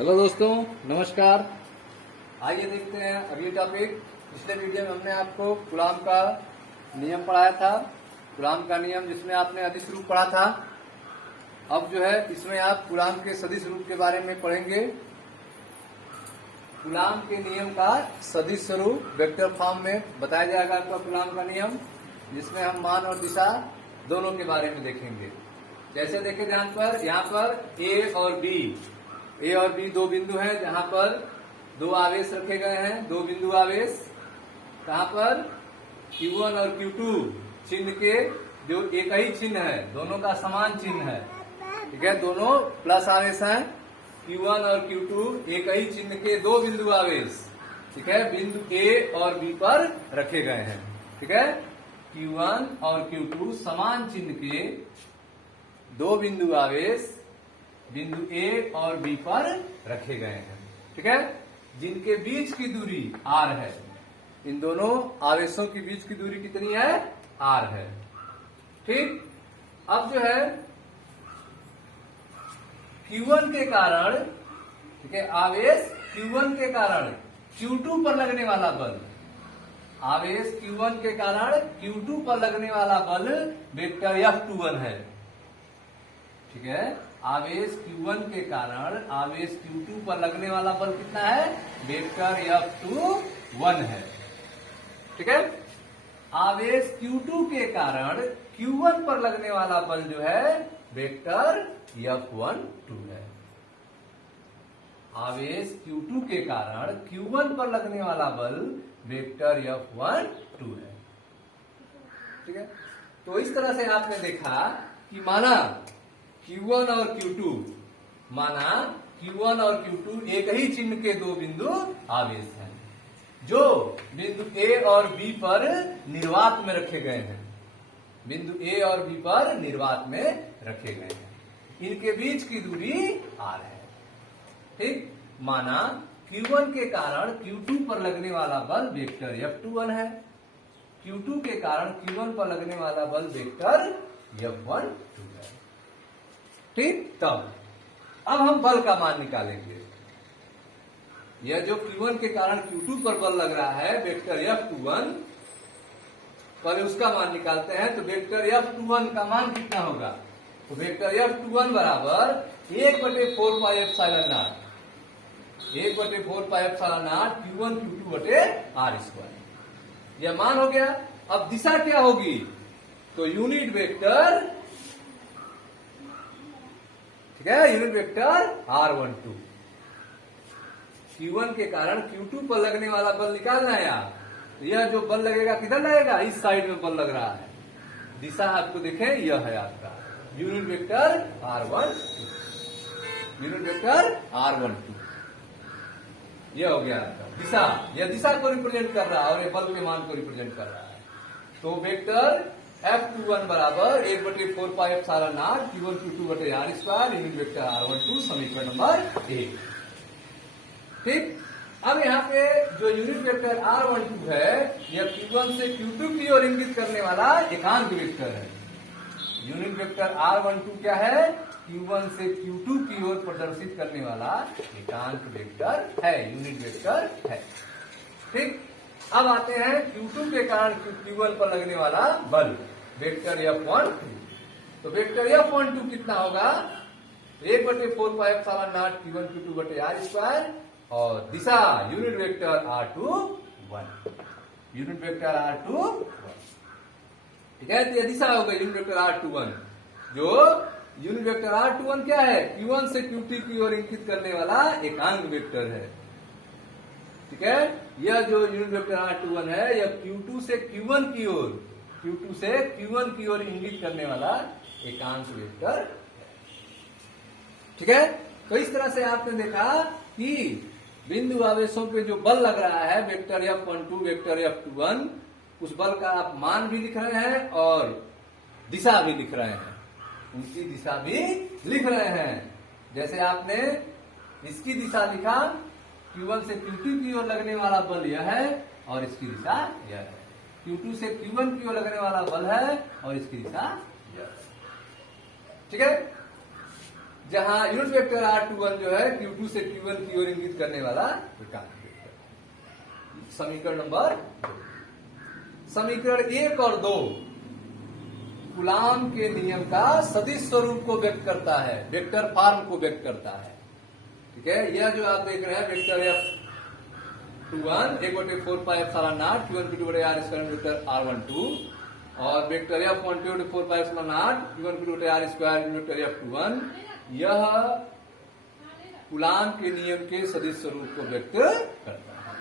Hello दोस्तों, नमस्कार। आइए देखते हैं अगली टॉपिक। पिछले वीडियो में हमने आपको कूलाम का नियम पढ़ाया था। कूलाम का नियम जिसमें आपने अदिश रूप पढ़ा था। अब जो है इसमें आप कूलाम के सदिश रूप के बारे में पढ़ेंगे। कूलाम के नियम का सदिश स्वरूप वेक्टर फॉर्म में बताया जाएगा आपका कूलाम का नियम, जिसमें हम मान और दिशा दोनों के बारे में देखेंगे। जैसे देखें ध्यान पर, यहाँ पर ए और बी दो बिंदु हैं, जहां पर दो आवेश रखे गए हैं, दो बिंदु आवेश। कहां पर? Q1 और Q2 चिन्ह के जो एक ही चिन्ह है, दोनों का समान चिन्ह है। ठीक है, दोनों प्लस आवेश हैं। Q1 और Q2 एक ही चिन्ह के दो बिंदु आवेश, ठीक है, बिंदु A और B पर रखे गए हैं। ठीक है, Q1 और Q2 समान चिन्ह के दो बिंदु आवेश बिंदु A और B पर रखे गए हैं। ठीक है, जिनके बीच की दूरी R है। इन दोनों आवेशों के बीच की दूरी कितनी है? R है। ठीक, अब जो है Q1 के कारण, ठीक है, आवेश Q1 के कारण Q2 पर लगने वाला बल, आवेश Q1 के कारण Q2 पर लगने वाला बल वेक्टर F21 है। ठीक है, आवेश Q1 के कारण आवेश Q2 पर लगने वाला बल कितना है? वेक्टर F21 है। ठीक है, आवेश Q2 के कारण Q1 पर लगने वाला बल जो है वेक्टर F12 है। आवेश Q2 के कारण Q1 पर लगने वाला बल वेक्टर F12 है। ठीक है, तो इस तरह से आपने देखा कि माना Q1 और Q2, माना Q1 और Q2 एक ही चिन्ह के दो बिंदु आवेश हैं, जो बिंदु A और B पर निर्वात में रखे गए हैं। बिंदु A और B पर निर्वात में रखे गए हैं। इनके बीच की दूरी R है। ठीक, माना Q1 के कारण Q2 पर लगने वाला बल वेक्टर F21 है। Q2 के कारण Q1 पर लगने वाला बल वेक्टर F12 है। ठीक, तब अब हम बल का मान निकालेंगे। यह जो Q1 के कारण Q2 पर बल लग रहा है वेक्टर F21, पहले उसका मान निकालते हैं। तो वेक्टर F21 का मान कितना होगा? तो वेक्टर F21 बराबर 1/4 pi epsilon not, 1/4 pi epsilon not Q1 Q2 बटे R²। यह मान हो गया। अब दिशा क्या होगी? तो यूनिट वेक्टर, ठीक है, यूनिट वेक्टर R12। Q1 के कारण Q2 पर लगने वाला बल निकालना है यार। यह जो बल लगेगा किधर लगेगा? इस साइड में बल लग रहा है। दिशा आपको देखें, यह है आपका unit vector R12, unit vector R12। यह हो गया आपका दिशा। यह दिशा को रिप्रेजेंट कर रहा है और यह बल के मान को रिप्रेजेंट कर रहा है। तो वेक्टर F21 बराबर 1/4 pi epsilon not Q1 Q2 बटे R² यूनिट वेक्टर R12, समीकरण नंबर 1। ठीक, अब यहाँ पे जो यूनिट वेक्टर R12 है, यह Q1 से Q2 की ओर इंगित करने वाला एकांक वेक्टर है। यूनिट वेक्टर R12 क्या है? Q1 से Q2 की ओर प्रदर्शित करने वाला एकांक वेक्टर है, यूनिट वेक्टर है। ठीक, अब आते हैं Q2 के कारण Q1 पर लगने वाला बल वेक्टर F12। तो वेक्टर F12 कितना होगा? 1/4 pi epsilon not Q1 Q2 बटे R², और दिशा unit vector R21, unit vector R21। ठीक है, तो यह दिशा होगा यूनिट वेक्टर R21। जो यूनिट वेक्टर R21 क्या है? Q1 से Q2 की ओर इंगित करने वाला एकांक वेक्टर है। ठीक है, यह जो यूनिट वेक्टर R21 है, यह Q2 से Q1 की ओर, Q2 से Q1 की ओर इंगित करने वाला एकांक वेक्टर है। ठीक है, तो इस तरह से आपने देखा कि बिंदु आवेशों पे जो बल लग रहा है वेक्टर F12, वेक्टर F21, उस बल का आप मान भी लिख रहे हैं और दिशा भी लिख रहे हैं, उनकी दिशा भी लिख रहे हैं। जैसे आपने इसकी दिशा लिखा, Q1 से Q2 की ओर लगने वाला बल यह है और इसकी दिशा यह है। Q2 से Q1 की ओर लगने वाला बल है और इसकी दिशा यह है। ठीक है, जहां यूनिट वेक्टर R21 जो है Q2 से Q1 की ओर इंगित करने वाला एकांक वेक्टर। समीकरण नंबर 2। समीकरण 1 और 2 कूलाम के नियम का सदिश स्वरूप को व्यक्त करता है, वेक्टर फॉर्म को व्यक्त करता है। ठीक है, यह जो आप देख रहे हैं वेक्टर F21 1/4πε0 Q1 Q2 बटे R स्क्वायर वेक्टर R12 और वेक्टर F12 4πε0 Q1 Q2 बटे R स्क्वायर वेक्टर F21, यह कूलाम के नियम के सदिश स्वरूप को व्यक्त करता है।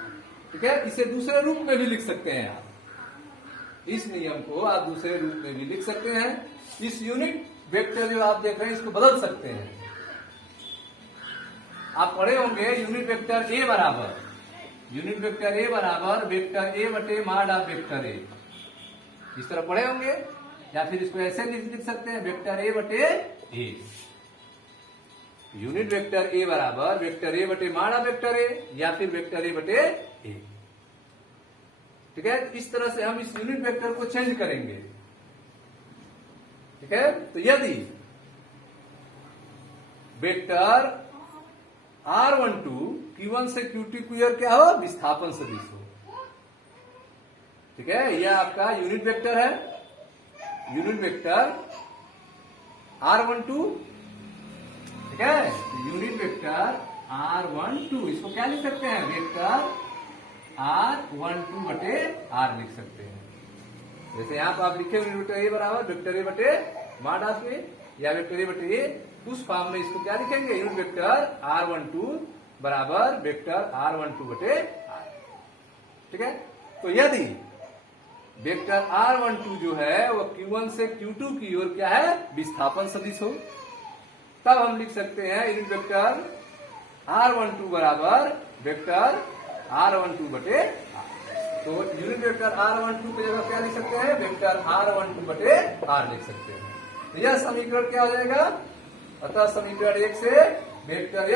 ठीक है, इसे दूसरे रूप में भी लिख सकते हैं आप, इस नियम को आप दूसरे रूप में भी लिख सकते हैं। इस यूनिट वेक्टर जो आप देख रहे हैं इसको बदल सकते हैं। आप पढ़े होंगे यूनिट वेक्टर ए बराबर वेक्टर ए बटे माड ऑफ वेक्टर ए, इस तरह पढ़े होंगे। या फिर इसको ऐसे लिख सकते हैं वेक्टर ए बटे ए। यूनिट वेक्टर ए बराबर वेक्टर ए बटे माड ऑफ वेक्टर ए या फिर वेक्टर ए बटे ए। ठीक है, इस तरह से हम इस यूनिट वेक्टर को चेंज करेंगे। ठीक है, तो यदि वेक्टर R12 Q1 से Q2 की ओर क्या हो, विस्थापन सदिश हो। ठीक है, यह आपका यूनिट वेक्टर है, यूनिट वेक्टर R12। ठीक है, यूनिट वेक्टर R12, इसको क्या लिख सकते हैं, वेक्टर R12 बटे R लिख सकते हैं। जैसे यहां पर आप लिखे यूनिट वेक्टर ए बराबर वेक्टर ए बटे माड ऑफ ए या वेक्टर ए बटे ए, उस फॉर्म में इसको क्या लिखेंगे, यूनिट वेक्टर R12 बराबर वेक्टर R12 बटे R। ठीक है, तो यदि वेक्टर R12 जो है वो Q1 से Q2 की ओर क्या है, विस्थापन सदिश हो, तब हम लिख सकते हैं यूनिट वेक्टर R12 बराबर वेक्टर R12 बटे R। तो यूनिट वेक्टर R12 की जगह क्या लिख सकते हैं, वेक्टर R12 बटे R लिख सकते हैं। तो यह समीकरण क्या हो जाएगा, अतः समीकरण 1 से वेक्टर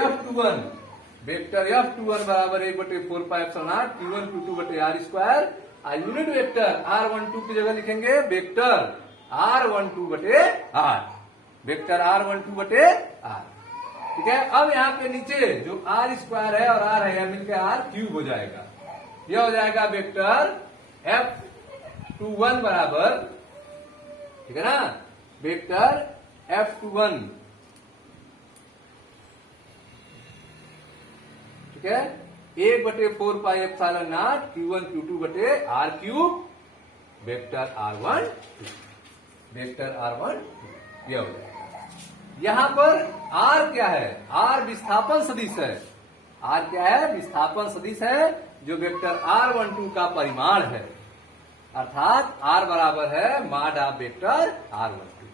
F21 बराबर 1/4πε0 Q1 Q2 बटे R स्क्वायर, और यूनिट वेक्टर R12 की जगह लिखेंगे वेक्टर R12 बटे R, वेक्टर R12 बटे R। ठीक है, अब यहाँ पे नीचे जो R स्क्वायर है और R है, यह मिलकर R क्यूब हो जाएगा। यह हो जाएगा वेक्टर F21 बराबर, ठीक है ना, वेक्टर F21। ठीक है, 1/4πε0 Q1 Q2 बटे R cube vector R12, vector R12 यह हो जाएगा। यहां पर R क्या है, R विस्थापन सदिश है। R क्या है, विस्थापन सदिश है जो वेक्टर R12 का परिमाण है, अर्थात R बराबर है माड ऑफ वेक्टर R12,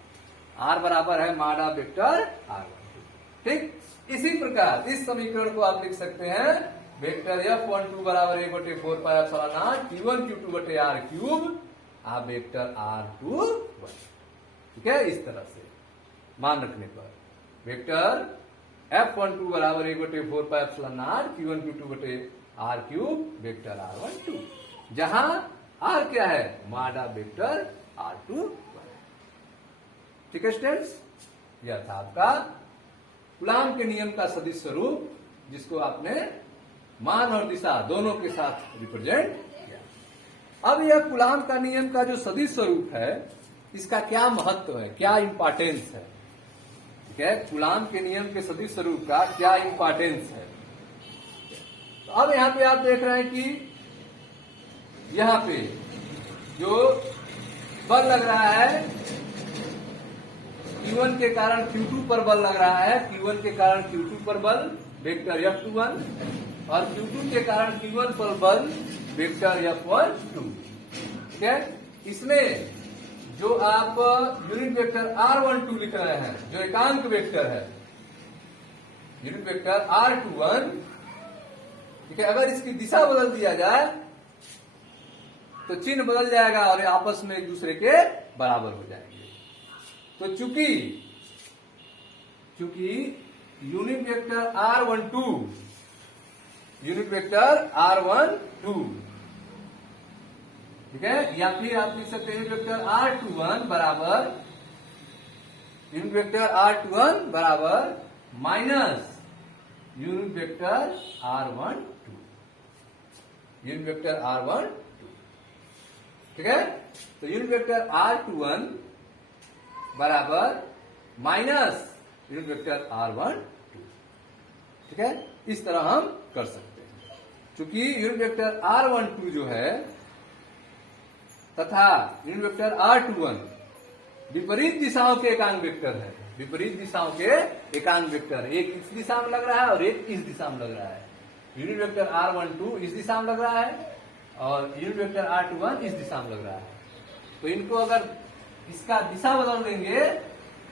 R बराबर है माड ऑफ वेक्टर R12। ठीक, इसी प्रकार इस समीकरण को आप लिख सकते हैं वेक्टर F12 बराबर 1/4πε0 Q1 Q2 बटे R क्यूब आप वेक्टर R21। ठीक है, इस तरह से मान रखने पर वेक्टर F12 बराबर 1/4πε0 Q1 Q2 बटे R क्यूब वेक्टर R12, जहां R क्या है, माड ऑफ वेक्टर R21। ठीक है स्टूडेंट्स, यह था आपका कूलाम के नियम का सदिश स्वरूप, जिसको आपने मान और दिशा दोनों के साथ रिप्रेजेंट किया। अब यह कूलाम का नियम का जो सदिश स्वरूप है, इसका क्या महत्व है, क्या इंपॉर्टेंस है। ठीक है, कूलाम के नियम के सदिश स्वरूप का क्या इंपॉर्टेंस है। तो अब यहां पे आप देख रहे हैं कि यहां पे जो बल लग रहा है Q1 के कारण Q2 पर बल लग रहा है, Q1 के कारण Q2 पर बल वेक्टर F21 और Q2 के कारण Q1 पर बल वेक्टर F12। ठीक है, इसमें जो आप यूनिट वेक्टर R12 लिख रहे हैं, जो एकांक वेक्टर है, यूनिट वेक्टर R21, ठीक है, अगर इसकी दिशा बदल दिया जाए तो चिन्ह बदल जाएगा और ये आपस में एक दूसरे के बराबर हो जाएंगे। तो चूंकि यूनिट वेक्टर R12 ठीक है, या फिर आप लिख सकते हैं यूनिट वेक्टर R21 बराबर minus unit vector r1 2, unit vector r1 2, ठीक है। तो यूनिट वेक्टर r21 बराबर माइनस यूनिट वेक्टर r1 2, ठीक है। इस तरह हम कर सकते हैं, क्योंकि यूनिट वेक्टर r12 जो है तथा यूनिट वेक्टर r21 विपरीत दिशाओं के एकांक वेक्टर है, विपरीत दिशाओं के एकांक वेक्टर, एक इस दिशा में लग रहा है और एक इस दिशा में लग रहा है। यूनिट वेक्टर r12 इस दिशा में लग रहा है और यूनिट वेक्टर r21 इस दिशा में लग रहा है। तो इनको अगर इसका दिशा बदल देंगे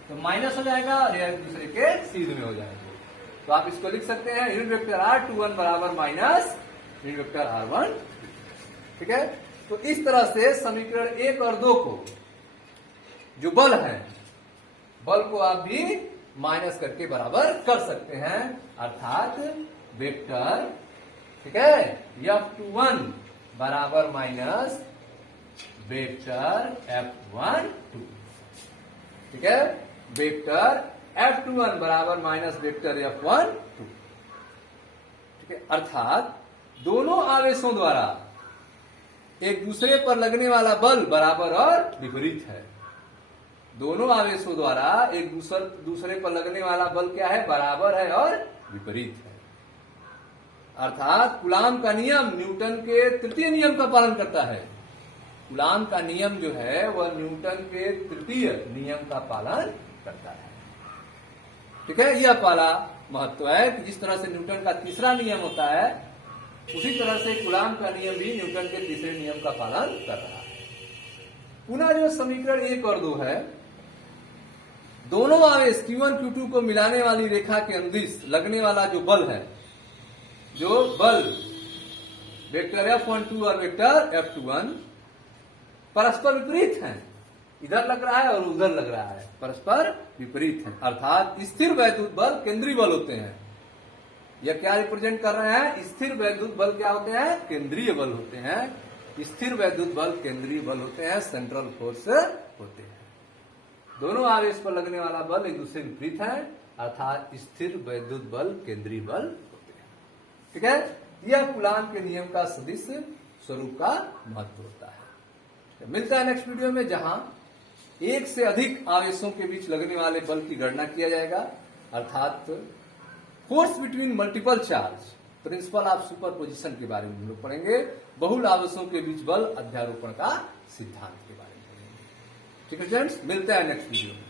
तो माइनस हो जाएगा और एक दूसरे के सीध में हो जाएंगे। तो आप इसको लिख सकते हैं यूनिट वेक्टर r21 बराबर माइनस यूनिट वेक्टर r1, ठीक है। तो इस तरह से समीकरण 1 और 2 को जो बल है, बल को आप भी माइनस करके बराबर कर सकते हैं, अर्थात वेक्टर, ठीक है, F21 बराबर माइनस वेक्टर F12, ठीक है। वेक्टर F21 बराबर माइनस वेक्टर F12, ठीक है। अर्थात दोनों आवेशों द्वारा एक दूसरे पर लगने वाला बल बराबर और विपरीत है। दोनों आवेशों द्वारा एक दूसरे पर लगने वाला बल क्या है, बराबर है और विपरीत है। अर्थात कूलाम का नियम न्यूटन के तृतीय नियम का पालन करता है। कूलाम का नियम जो है वह न्यूटन के तृतीय नियम का पालन करता है, ठीक है। यह पहला महत्व है कि जिस तरह से न्यूटन का तीसरा नियम होता है, उसी तरह से कूलाम का नियम भी न्यूटन के तीसरे नियम का पालन कर रहा है। पुनः जो समीकरण 1 और 2 है, दोनों आवेश Q1 Q2 को मिलाने वाली रेखा के अनुदिश लगने वाला जो बल है, जो बल वेक्टर F12 और वेक्टर F21 परस्पर विपरीत हैं, इधर लग रहा है और उधर लग रहा है, परस्पर विपरीत है। अर्थात स्थिर वैद्युत बल केंद्रीय बल होते हैं। यह क्या रिप्रेजेंट कर रहे हैं, स्थिर वैद्युत बल क्या होते हैं, केंद्रीय बल होते हैं। स्थिर वैद्युत बल केंद्रीय बल होते हैं, सेंट्रल फोर्स होते हैं। दोनों आवेश पर लगने वाला बल एक दूसरे विपरीत है, अर्थात स्थिर वैद्युत बल केंद्रीय बल होते हैं, ठीक है। यह कूलाम के नियम का सदिश स्वरूप का महत्व होता है। मिलता है नेक्स्ट वीडियो में, जहां एक से अधिक आवेशों के बीच लगने वाले बल की गणना किया जाएगा, अर्थात force between multiple charge, principle of superposition के बारे में हम लोग पढ़ेंगे। बहुल आवेशों के बीच बल अध्यारोपण का सिद्धांत के बारे में पढ़ेंगे, ठीक है फ्रेंड्स। मिलते हैं नेक्स्ट वीडियो में।